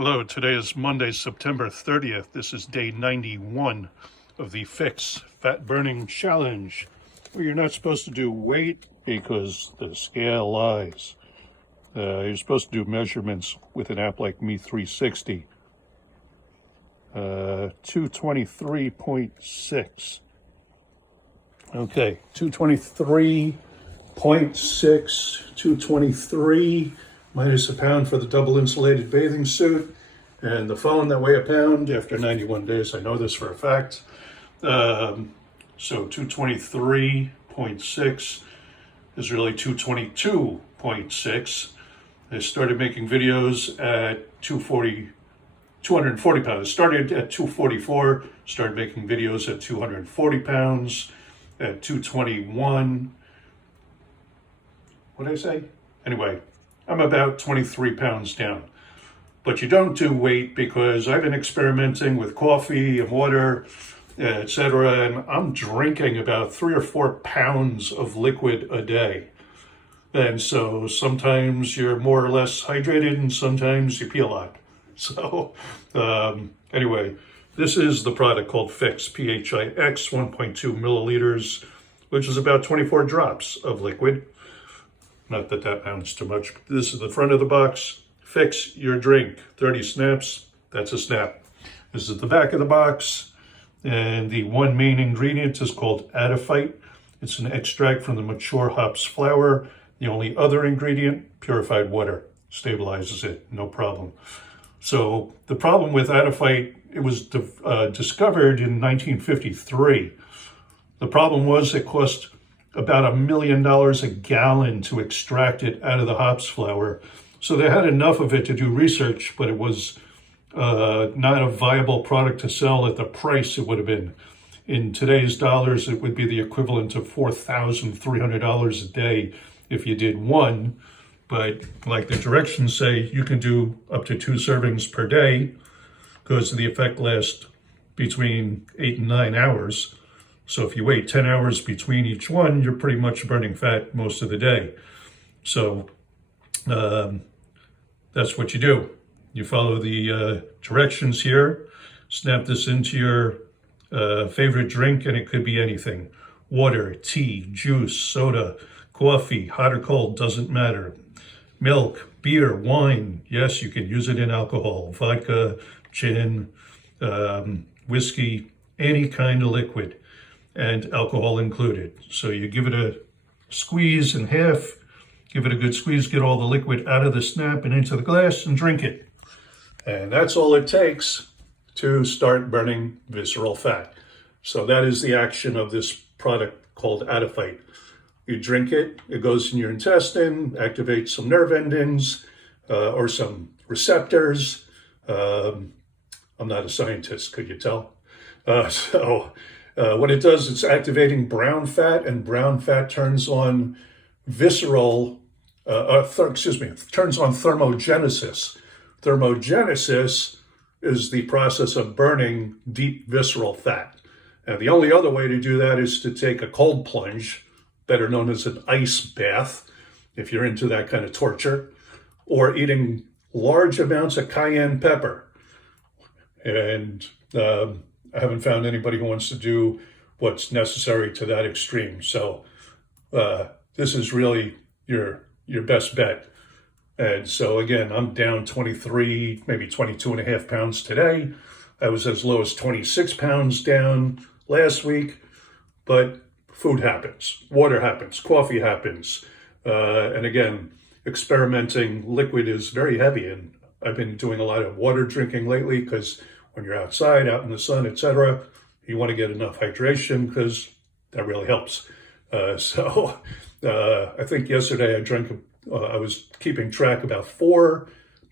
Hello, today is Monday, September 30th. This is day 91 of the pHix Fat Burning Challenge, where you're not supposed to do weight because the scale lies. You're supposed to do measurements with an app like Me360. 223.6. Okay, 223.6, 223 minus a pound for the double insulated bathing suit and the phone that weigh a pound after 91 days. I know this for a fact. So 223.6 is really 222.6. I started making videos at 240 pounds. Started at 244, started making videos at 240 pounds, at 221. What did I say? Anyway, I'm about 23 pounds down. But you don't do weight because I've been experimenting with coffee and water, etc., and I'm drinking about 3 or 4 pounds of liquid a day. And so sometimes you're more or less hydrated and sometimes you pee a lot. So anyway, this is the product called pHix, pHix, 1.2 milliliters, which is about 24 drops of liquid. Not that that sounds too much. This is the front of the box. pHix your drink. 30 snaps, that's a snap. This is the back of the box. And the one main ingredient is called adiphyte. It's an extract from the mature hops flower. The only other ingredient, purified water, stabilizes it, no problem. So the problem with adiphyte, it was discovered in 1953. The problem was it cost about $1 million a gallon to extract it out of the hops flower. So they had enough of it to do research, but it was not a viable product to sell at the price it would have been. In today's dollars, it would be the equivalent of $4,300 a day if you did one. But like the directions say, you can do up to 2 servings per day because the effect lasts between 8 and 9 hours. So if you wait 10 hours between each one, you're pretty much burning fat most of the day. So that's what you do. You follow the directions here, snap this into your favorite drink, and it could be anything. Water, tea, juice, soda, coffee, hot or cold, doesn't matter. Milk, beer, wine. Yes, you can use it in alcohol, vodka, gin, whiskey, any kind of liquid, and alcohol included. So you give it a squeeze in half, give it a good squeeze, get all the liquid out of the snap and into the glass and drink it. And that's all it takes to start burning visceral fat. So that is the action of this product called adiphyte. You drink it, it goes in your intestine, activates some nerve endings or some receptors. I'm not a scientist, could you tell? What it does, it's activating brown fat, and brown fat turns on visceral, turns on thermogenesis. Thermogenesis is the process of burning deep visceral fat. And the only other way to do that is to take a cold plunge, better known as an ice bath, if you're into that kind of torture, or eating large amounts of cayenne pepper. And I haven't found anybody who wants to do what's necessary to that extreme. So this is really your best bet. And so again, I'm down 23, maybe 22 and a half pounds today. I was as low as 26 pounds down last week, but food happens, water happens, coffee happens. And again, experimenting, liquid is very heavy. And I've been doing a lot of water drinking lately because when you're outside, out in the sun, etc., you want to get enough hydration because that really helps. I think yesterday I was keeping track about 4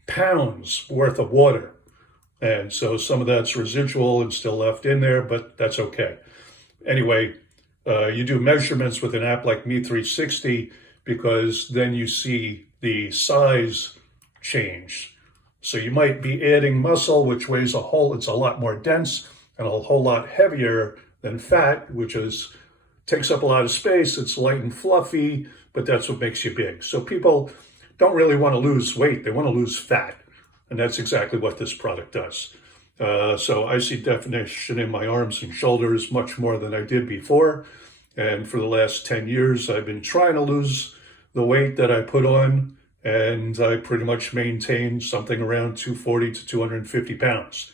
pounds worth of water. And so some of that's residual and still left in there, but that's okay. Anyway, you do measurements with an app like Me360 because then you see the size change. So you might be adding muscle, which weighs it's a lot more dense and a whole lot heavier than fat, which takes up a lot of space. It's light and fluffy, but that's what makes you big. So people don't really want to lose weight. They want to lose fat. And that's exactly what this product does. So I see definition in my arms and shoulders much more than I did before. And for the last 10 years, I've been trying to lose the weight that I put on, and I pretty much maintain something around 240 to 250 pounds.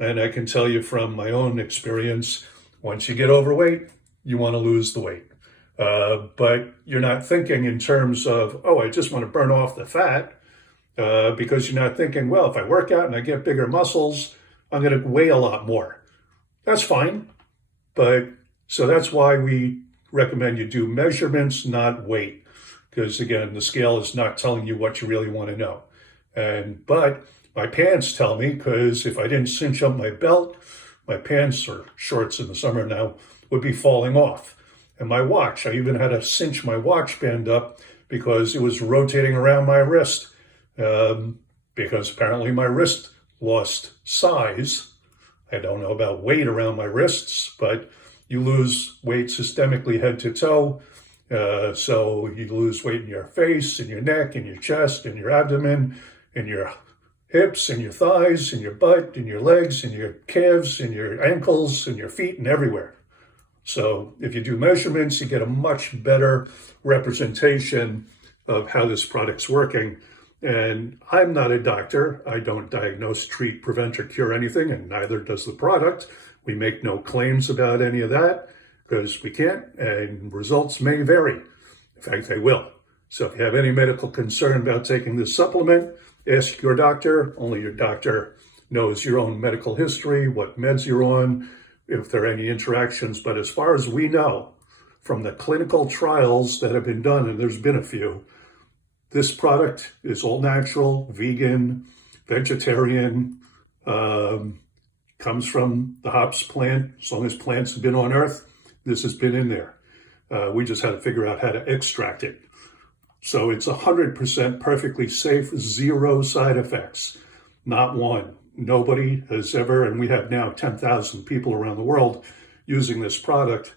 And I can tell you from my own experience, once you get overweight, you want to lose the weight. But you're not thinking in terms of, oh, I just want to burn off the fat, because you're not thinking, well, if I work out and I get bigger muscles, I'm going to weigh a lot more. That's fine. But so that's why we recommend you do measurements, not weight. Because again, the scale is not telling you what you really want to know. But my pants tell me, because if I didn't cinch up my belt, my pants or shorts in the summer now would be falling off. And my watch, I even had to cinch my watch band up because it was rotating around my wrist. Because apparently my wrist lost size. I don't know about weight around my wrists, but you lose weight systemically head to toe. So you lose weight in your face, in your neck, in your chest, in your abdomen, in your hips, in your thighs, in your butt, in your legs, in your calves, in your ankles, in your feet, and everywhere. So if you do measurements, you get a much better representation of how this product's working. And I'm not a doctor. I don't diagnose, treat, prevent, or cure anything, and neither does the product. We make no claims about any of that because we can't, and results may vary. In fact, they will. So if you have any medical concern about taking this supplement, ask your doctor. Only your doctor knows your own medical history, what meds you're on, if there are any interactions. But as far as we know, from the clinical trials that have been done, and there's been a few, this product is all natural, vegan, vegetarian, comes from the hops plant. As long as plants have been on Earth, this has been in there. We just had to figure out how to extract it. So it's 100% perfectly safe, zero side effects, not one. Nobody has ever, and we have now 10,000 people around the world using this product,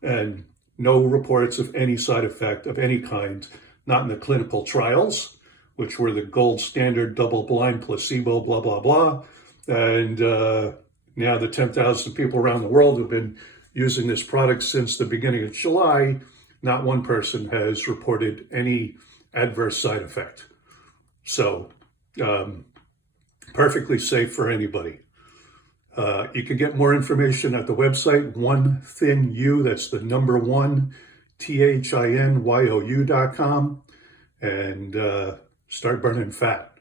and no reports of any side effect of any kind, not in the clinical trials, which were the gold standard, double-blind, placebo, blah, blah, blah. And now the 10,000 people around the world who've been using this product since the beginning of July, not one person has reported any adverse side effect. So perfectly safe for anybody. You can get more information at the website, OneThinYou, that's the number one, THINYOU.com, and start burning fat.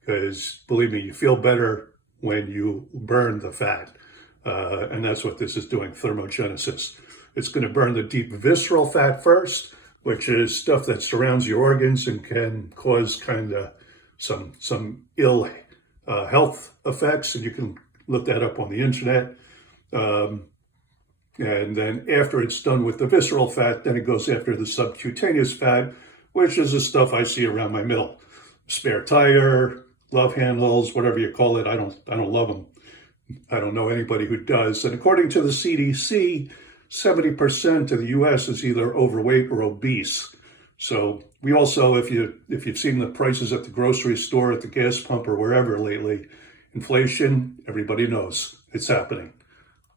Because believe me, you feel better when you burn the fat. And that's what this is doing, thermogenesis. It's going to burn the deep visceral fat first, which is stuff that surrounds your organs and can cause kind of some ill health effects. And you can look that up on the internet. And then after it's done with the visceral fat, then it goes after the subcutaneous fat, which is the stuff I see around my middle. Spare tire, love handles, whatever you call it. I don't love them. I don't know anybody who does. And according to the CDC, 70% of the U.S. is either overweight or obese. So we also, if you've seen the prices at the grocery store, at the gas pump, or wherever lately, inflation, everybody knows it's happening.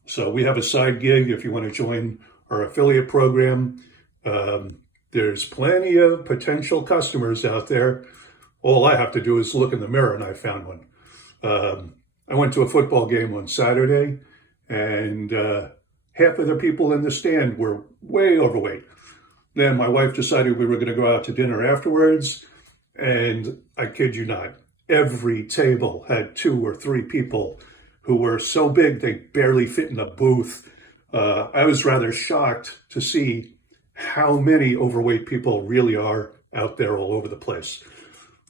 So we have a side gig if you want to join our affiliate program. There's plenty of potential customers out there. All I have to do is look in the mirror and I found one. I went to a football game on Saturday, and half of the people in the stand were way overweight. Then my wife decided we were going to go out to dinner afterwards, and I kid you not, every table had 2 or 3 people who were so big they barely fit in the booth. I was rather shocked to see how many overweight people really are out there all over the place.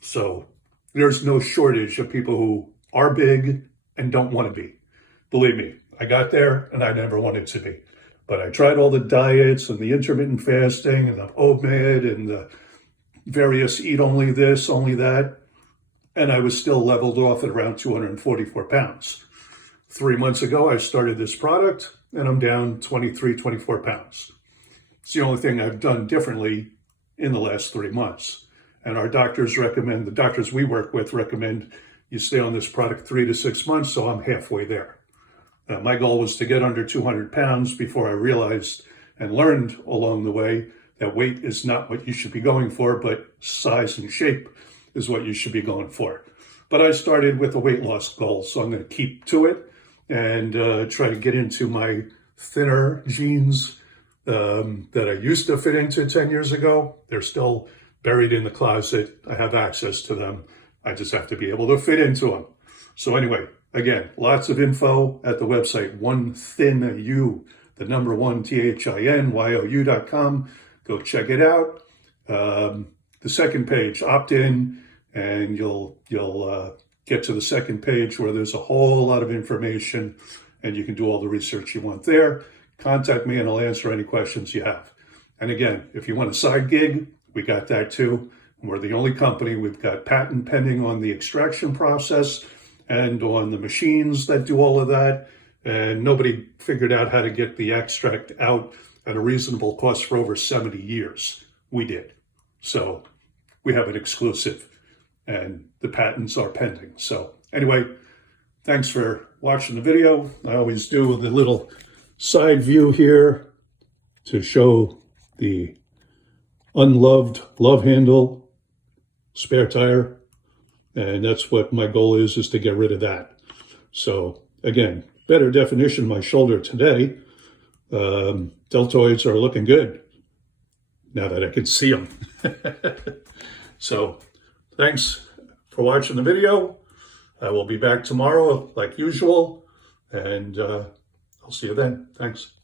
So there's no shortage of people who are big and don't want to be. Believe me, I got there and I never wanted to be. But I tried all the diets and the intermittent fasting and the OMAD and the various eat only this, only that, and I was still leveled off at around 244 pounds. 3 months ago, I started this product and I'm down 23, 24 pounds. It's the only thing I've done differently in the last 3 months. And our doctors recommend, the doctors we work with recommend You stay on this product 3 to 6 months, so I'm halfway there. My goal was to get under 200 pounds before I realized and learned along the way that weight is not what you should be going for, but size and shape is what you should be going for. But I started with a weight loss goal, so I'm going to keep to it and try to get into my thinner jeans that I used to fit into 10 years ago. They're still buried in the closet. I have access to them. I just have to be able to fit into them. So anyway, again, lots of info at the website, OneThinYou, the number 1 THINYOU.com. Go check it out. The second page, opt in, and you'll get to the second page where there's a whole lot of information, and you can do all the research you want there. Contact me and I'll answer any questions you have. And again, if you want a side gig, we got that too. We're the only company. We've got patent pending on the extraction process and on the machines that do all of that. And nobody figured out how to get the extract out at a reasonable cost for over 70 years. We did. So we have an exclusive and the patents are pending. So anyway, thanks for watching the video. I always do the little side view here to show the unloved love handle spare tire. And that's what my goal is to get rid of that. So again, better definition of my shoulder today. Deltoids are looking good now that I can see them. So thanks for watching the video. I will be back tomorrow like usual, and I'll see you then. Thanks.